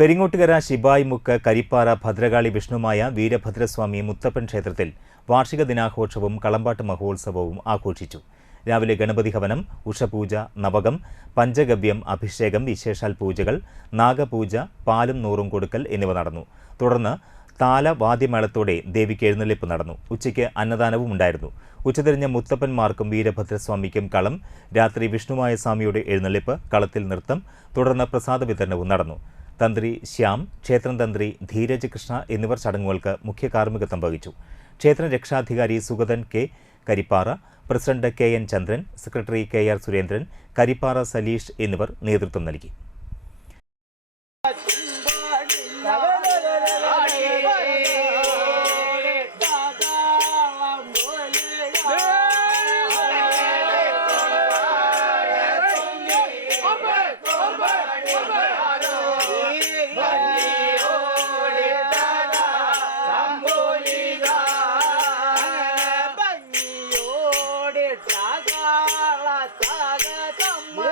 പെരിങ്ങോട്ടുകര ശിബായിമുക്ക് കരിപ്പാറ ഭദ്രകാളി വിഷ്ണുമായ വീരഭദ്രസ്വാമി മുത്തപ്പൻ ക്ഷേത്രത്തിൽ വാർഷിക ദിനാഘോഷവും കളമ്പാട്ട് മഹോത്സവവും ആഘോഷിച്ചു. രാവിലെ ഗണപതി ഹവനം, ഉഷപൂജ, നവകം, പഞ്ചഗവ്യം, അഭിഷേകം, വിശേഷാൽ പൂജകൾ, നാഗപൂജ, പാലും നൂറും കൊടുക്കൽ എന്നിവ നടന്നു. തുടർന്ന് താലവാദ്യമേളത്തോടെ ദേവിക്ക് എഴുന്നള്ളിപ്പ് നടന്നു. ഉച്ചയ്ക്ക് അന്നദാനവും ഉണ്ടായിരുന്നു. ഉച്ചതിരിഞ്ഞ് മുത്തപ്പന്മാർക്കും വീരഭദ്രസ്വാമിക്കും കളം, രാത്രി വിഷ്ണുമായ സ്വാമിയുടെ എഴുന്നള്ളിപ്പ്, കളത്തിൽ നൃത്തം, തുടർന്ന് പ്രസാദ വിതരണവും നടന്നു. തന്ത്രി ശ്യാം, ക്ഷേത്രം തന്ത്രി ധീരജ് കൃഷ്ണ എന്നിവർ ചടങ്ങുകൾക്ക് മുഖ്യ കാർമ്മികത്വം വഹിച്ചു. ക്ഷേത്ര രക്ഷാധികാരി സുഗതൻ കെ, കരിപ്പാറ പ്രസിഡന്റ് KN ചന്ദ്രൻ, സെക്രട്ടറി KR സുരേന്ദ്രൻ, കരിപ്പാറ സലീഷ് എന്നിവർ നേതൃത്വം നൽകി. Taga, taga, taga,